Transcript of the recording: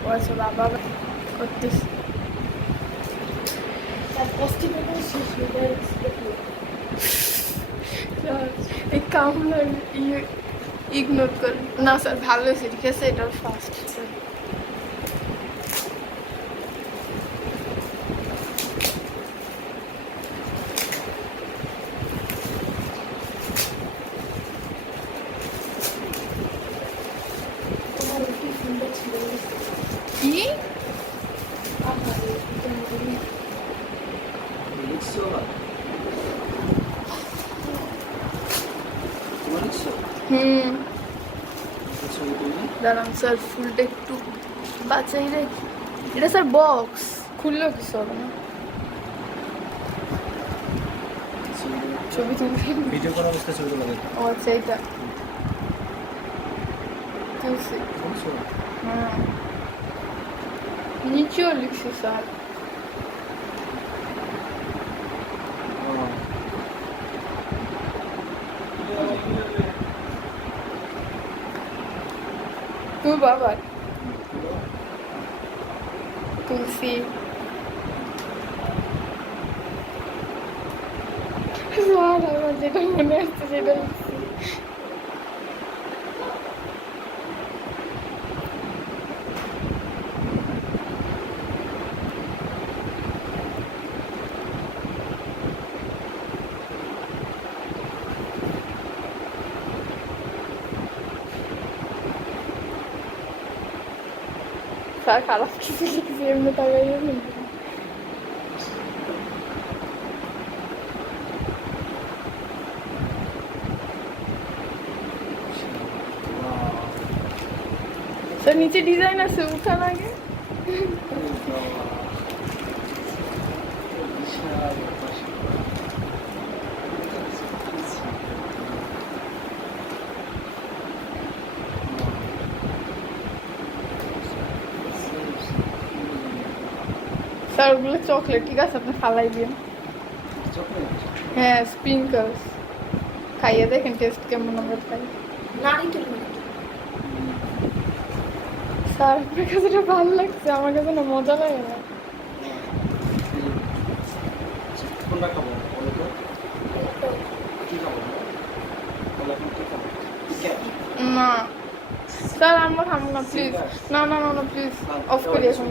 ও আচ্ছা বাবা করতেছে এই কামলা ইগনোর কর না স্যার ভালো হয়েছে ঠিক আছে এটা ফার্স্ট স্যার কি হুম দাঁড়ান স্যার ফুলটা একটু বাঁচাই রাখি এটা স্যার বক্স খুললেও কিছু হবে না ছবি তুলতে ভিডিও করার অবস্থা ছবি তোলা যায়। ও আচ্ছা এটা তুলছি হ্যাঁ নিচেও লিখছি স্যার তুই বাবা তুলসী আমার যেটা মনে আসছে সেটা লিখছি স্যার খারাপ কিছু লিখছি এমনি তাকাই স্যার নিচে ডিজাইন আছে উঠান আগে স্যার ওগুলো চকলেট ঠিক আছে আপনি ফালাই দিন হ্যাঁ স্প্রিঙ্কলস খাইয়ে দেখেন টেস্ট কেমন আমরা খাই স্যার আপনার কাছে এটা ভালো লাগছে আমার কাছে না মজা লাগে না কোনটা খাবো বলো তো কি খাবো বলো এখন কি খাবো না স্যার আমরা খাবো না প্লিজ না না না না প্লিজ অফ করি এখন